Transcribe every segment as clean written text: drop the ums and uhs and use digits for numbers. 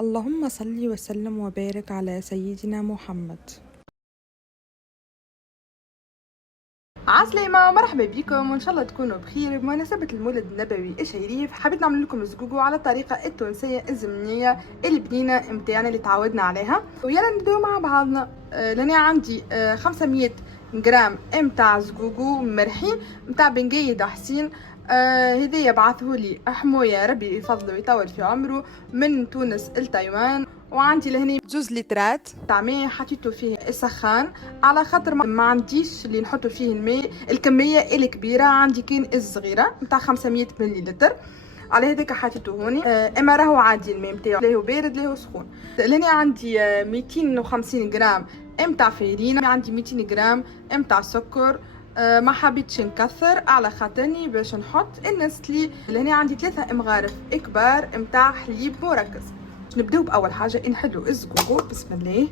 اللهم صل وسلم وبارك على سيدنا محمد. عسلامة، مرحبا بكم وان شاء الله تكونوا بخير. بمناسبة المولد النبوي الشريف حبيت نعمل لكم زقوقو على الطريقة التونسية الزمنية البنينة متاعنا اللي تعودنا عليها، ويلا نبداو مع بعضنا. لاني عندي 500 جرام متاع زقوقو مرحي متاع بن جيد حسين. هذايا بعثهولي حموية ربي يفضله ويطول في عمره من تونس لتايوان. وعندي لهني 2 لترات تاع ماء حطيته فيه السخان على خاطر ما عنديش اللي نحطو فيه الماء الكميه الكبيره، عندي كان الصغيره نتاع 500 مليلتر. على هذاك حطيته هوني. اما راهو عادي الماء نتاعو لا هو بارد لا هو سخون. لهنا عندي 250 غرام نتاع فارينه، عندي 200 غرام نتاع سكر. ما حبيتش نكثر على خاطرني باش نحط النسلي. لهنا عندي 3 مغارف كبار نتاع حليب مركز. نبداو باول حاجه نحلو الزقوقو. بسم الله.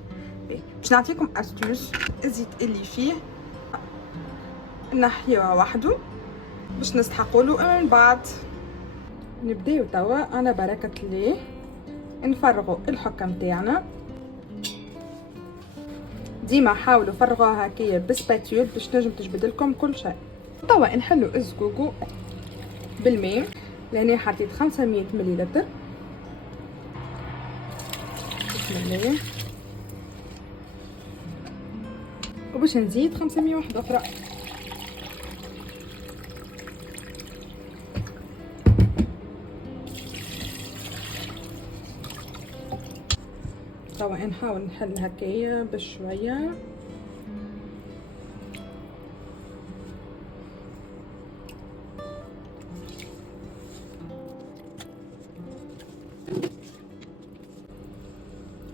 باش نعطيكم استوس. الزيت اللي فيه نحيوها وحده باش نستحقولو من بعد. نبداو توا على بركه الله نفرغوا الحكه نتاعنا. ديما حاولوا فرغوها هكايا بسباتيول باش تنجم تجبد لكم كل شيء. توا نحلو الزقوقو بالماء. لهنا حطيت 500 مليلتر. بسم الله. وباش نزيد 500 وحده اخرى. توا نحاول نحل هكايا بشويه.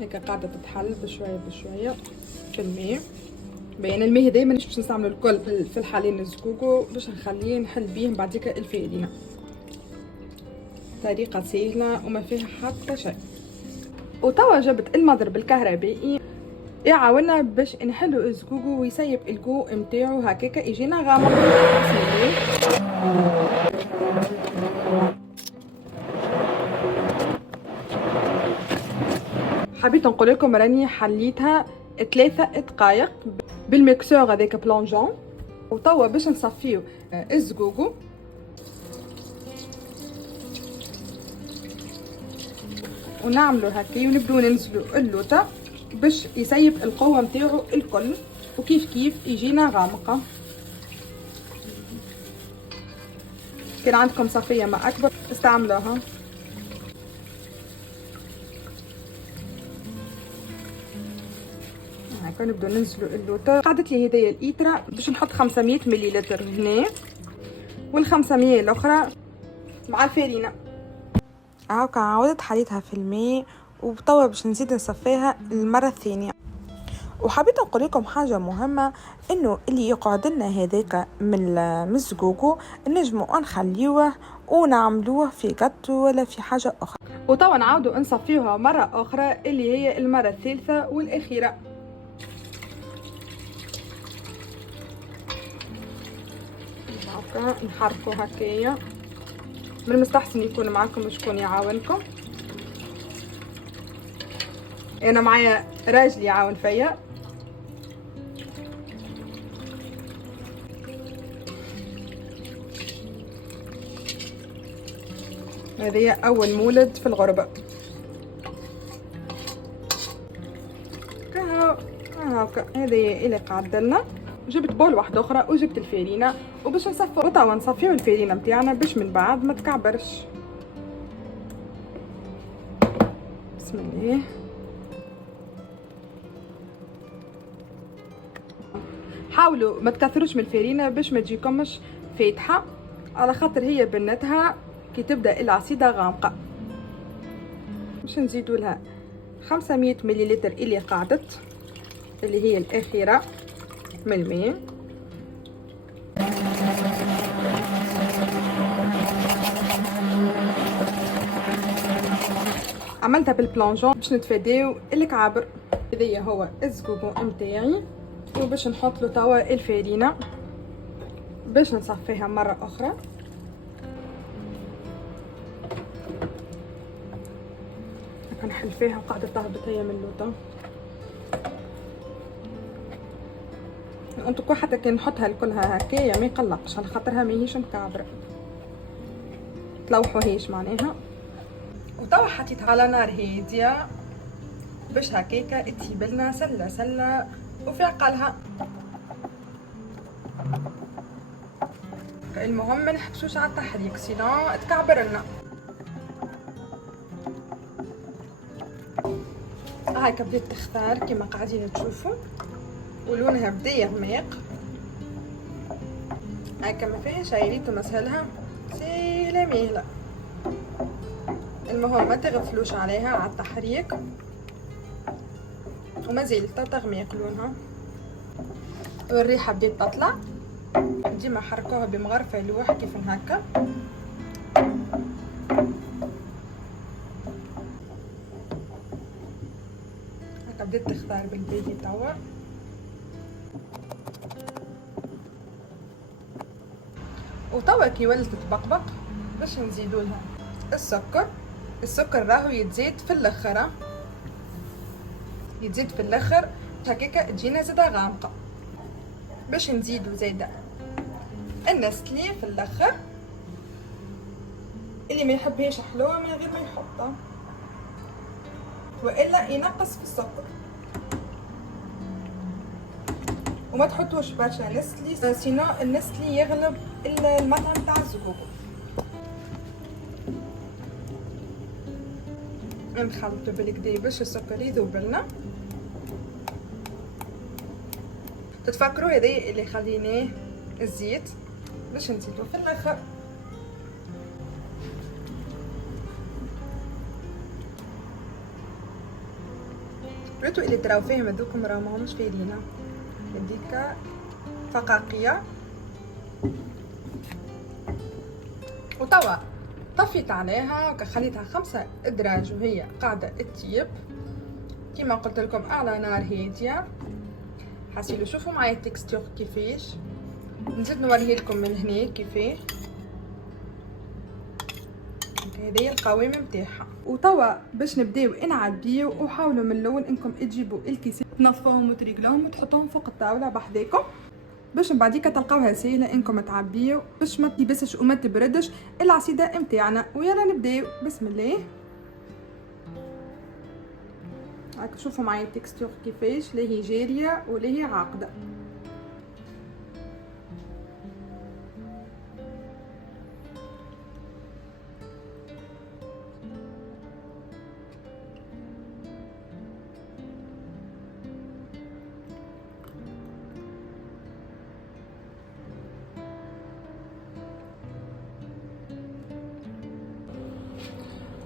هيك قاعده تتحل بشويه بشويه في الماء. بين الماء دايما مش باش نستعملوا الكل في الحالين الزقوقو، باش نخليه نحل بيه من بعديك الفارينه. طريقه سهله وما فيها حتى شيء. وتوا جبت المضرب الكهربائي يعاوننا باش نحلو الزقوقو ويسيب الكو نتاعو هكاكا يجينا غامق. بسم الله. حبيت نقول لكم راني حليتها 3 دقائق بالميكسور هذاك بلونجون. وتوا باش نصفيو الزقوقو. ونعملو هكا ونبدو ننزلو اللوطه باش يسيب القوه نتاعو الكل، وكيف كيف يجينا غامقه. كان عندكم صفيه ما اكبر استعملوها. هكا نبدو ننزلو اللوطه. قعدت لي هدايا الإيترا باش نحط 500 مليلتر هنا وال500 الاخرى مع الفارينه. هاكا عودت حليتها في الماء وتوا باش نزيد نصفيها المره الثانيه. وحبيت نقول لكم حاجه مهمه، انه اللي يقعد لنا هذاك من الزقوقو نجمو نخليوه ونعملوه في قطو ولا في حاجه اخرى. وتوا نعاودو نصفيوها مره اخرى اللي هي المره الثالثه والاخيره. هكا نحركو هكايا. من المستحسن يكون معكم شكون يعاونكم. انا معايا راجل يعاون فيا. هذه اول مولد في الغربه. هاكا هذه اللي قعدلنا. جبت بول واحده اخرى وجبت الفارينه وباش نصفيو. توا نصفيو الفارينه نتاعنا باش من بعد ما تكعبرش. بسم الله. حاولوا ما تكثروش من الفارينه باش ما تجيكمش فاتحه، على خاطر هي بنتها كي تبدا العصيده غامقه. باش نزيدوا لها 500 مليلتر اللي قعدت اللي هي الاخيره من الماء. عملتها بالبلونجون باش نتفاداو الكعابر. هذايا هو الزقوقو نتاعي. وباش نحط له توا الفارينه باش نصفيها مره اخرى. نحل فيها وقاعدة تهبط هي من اللوطة. انتو كل حتى كي نحطها لكلها هكايا ما يقلقش على خاطرها ماهيش مكعبرة، تلوحوهاش معناها. وتوا حطيتها على نار هادية باش هكاكا تجيبلنا سلة سلة وفي عقلها. المهم ما نحبسوش على التحريك سينو تكعبرلنا. هاكا بدات تختار كيما قاعدين تشوفوا ولونها بدا يغمق هاكا ما فيهاش عيريتو مسهلها سهلة مهلة. المهم ما تغفلوش عليها على التحريك وما زالت تغميق لونها والريحة بدات تطلع. ديما حركوها بمغرفة لوح كيف هكا. هكا بدات تختار بالباهي توا. وتوا كي ولات تبقبق باش نزيدولها السكر. السكر راهو يتزيد في الاخر، يتزيد في الاخر هكاكا تجينا زاده غامقه. باش نزيدو زاده النسلي في الاخر، اللي ما يحبهاش حلوه من غير ما يحطها والا ينقص في السكر. وما تحطوش برشا نسلي سينو النسلي يغلب المطعم تاع الزقوق. نخلطو بالكدا باش السكر يذوب لنا. تتفكروا هذا اللي خليناه الزيت باش نزيدو في الاخر. ريتو اللي تراو فيهم هذوكم راهم ماهمش فايرينه هذيك فقاقيه. وتوا طفيت عليها وخليتها 5 ادراج وهي قاعده تطيب كيما قلت لكم على نار هاديه. حاسيلو شوفوا معايا التكستور كيفاش. نزيد نوريه لكم من هنا كيفاه. هذه القوام نتاعها. وتوا باش نبداو نعبيو وحاولوا من الاول انكم تجيبوا الكيسين تنظفوهم وتريقلوهم وتحطوهم فوق الطاوله بحذاكم باش من بعديك تلقاوها سهله انكم تعبيو باش ما تيبسش وما تبردش العصيده نتاعنا. ويلا نبداو بسم الله. هاك شوفوا معايا التكستور كيفاش، لا هي جاريه ولا هي عاقده.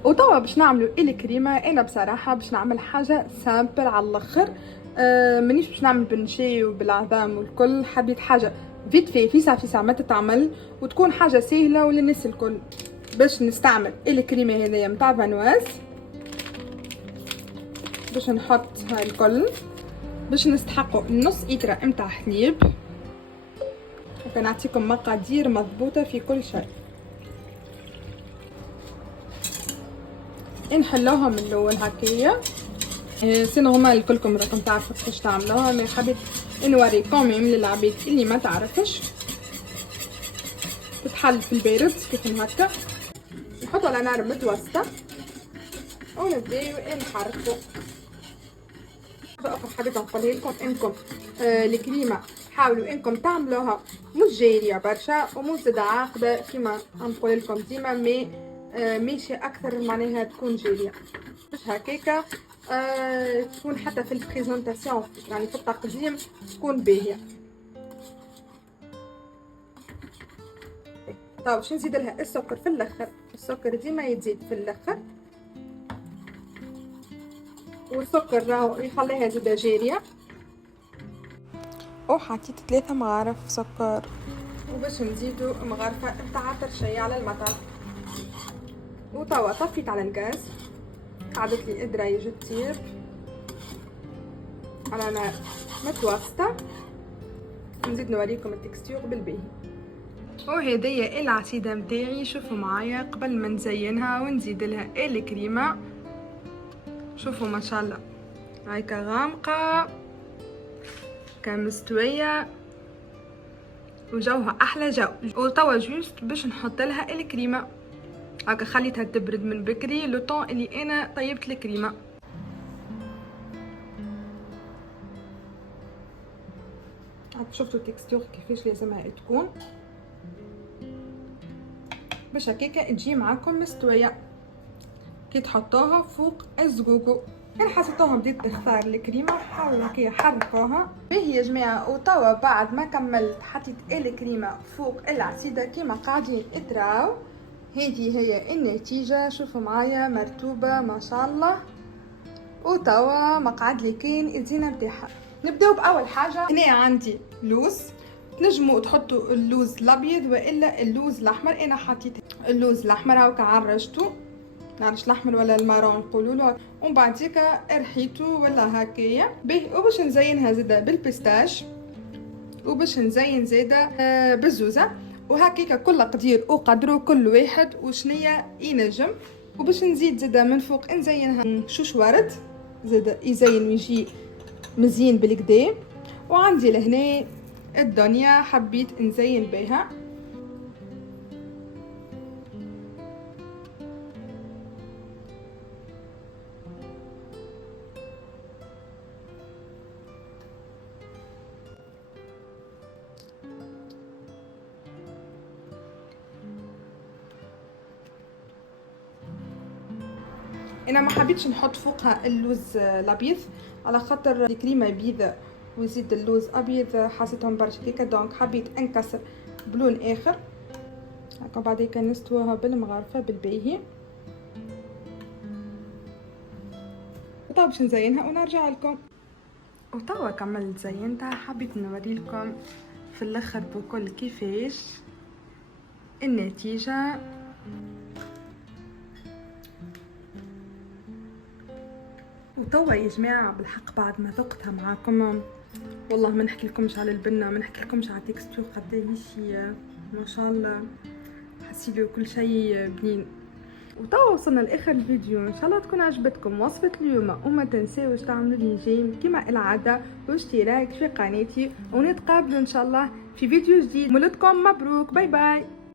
وتوا باش نعملوا الكريمه. انا بصراحه باش نعمل حاجه سامبل على الاخر. مانيش باش نعمل بالنشاي وبالعظام والكل. حبيت حاجه فيت في ساعه ما تتعمل وتكون حاجه سهله وللناس الكل. باش نستعمل الكريمه هذيا نتاع فانواز باش نحط هاي الكل. باش نستحقوا نص إترة نتاع حليب. وكنعطيكم مقادير مضبوطه في كل شيء. نحلوها من الاول هكايا. سي نورمال كلكم راكم تعرفوا كيفاش تعملوها، مي حبيت نوريكم للعباد اللي ما تعرفش. تتحل في البارد كيف هكا. نحطوا على نار متوسطه ونبداو نحركوا. اخر حبيت نقولها لكم انكم الكريمه حاولوا انكم تعملوها مش جاريه برشا ومش زاد عاقده كيما نقول لكم ديما، مي ماشي اكثر معناها تكون جاريه باش هكاكا تكون حتى في البريزونطاسيون يعني في التقديم تكون باهيه. طيب باش نزيد لها السكر في الاخر. السكر ديما يتزيد في الاخر والسكر راهو يخليها زاده جاريه. وحطيت 3 مغارف سكر. وباش نزيدو مغرفه نتاع ترشيه على المطر. وتوا طفيت على الغاز. قعدت لي الدرايج تطيب على نار متوسطه. نزيد نوريكم التكستور بالباهي. وهذيا العصيده نتاعي. شوفوا معايا قبل ما نزينها ونزيد لها الكريمه شوفوا ما شاء الله هايكا غامقة كمستوية وجوها احلى جو. وتوا جوست باش نحط لها الكريمه. هاكا خليتها تبرد من بكري لو طون اللي انا طيبت الكريمه. هاك شفتوا التكستور كيفاش لازمها تكون باش هكاكا تجي معاكم مستويه كي تحطوها فوق الزقوقو. انا حطيتوها بديت اختار الكريمه وحاولوا هكايا حركوها باهي يا جماعه. وتوا بعد ما كملت حطيت الكريمه فوق العصيده كيما قاعدين تراو. هذه هي النتيجه، شوفوا معايا مرتوبه ما شاء الله. وتوا مقعد لي كاين الزينه نتاعها. نبداو باول حاجه. هنا عندي لوز، تنجموا تحطوا اللوز الابيض والا اللوز الاحمر. انا حطيت اللوز الاحمر هاكا عرجته، نعرفش الاحمر ولا المارون نقولوا له، ومن بعديك رحيته ولا هكايا باهي. وباش نزينها زاده بالبيستاش وباش نزين زاده بالزوزه. وهكاكا كل قدير وقدره كل واحد وشنيا ينجم. وباش نزيد زاده من فوق نزينها شوش ورد زاده يزين ويجي مزيان بالكدا. وعندي لهنا الدنيا حبيت نزين بها. انا ما حبيتش نحط فوقها اللوز الابيض على خاطر الكريمه بيضه ويزيد اللوز ابيض حسيتهم برشا هكا، دونك حبيت انكسر بلون اخر هكا. بعدين نستويها بالمغرفه بالباهي. وطبعا باش نزينها ونرجع لكم. وتوا كملت زينتها، حبيت نوري لكم في الاخر بكل كيفاش النتيجه. وتوا يا جماعه بالحق بعد ما ذقتها معاكم والله ما نحكي لكمش على البنه، ما نحكي لكمش على التكستور قداش ما شاء الله، حسيلو كل شيء بنين. وتوا وصلنا لاخر الفيديو، ان شاء الله تكون عجبتكم وصفه اليوم. وما تنساوش تعملوا لي جيم كما العاده واشتراك في قناتي، ونتقابلوا ان شاء الله في فيديو جديد. مولدكم مبروك، باي باي.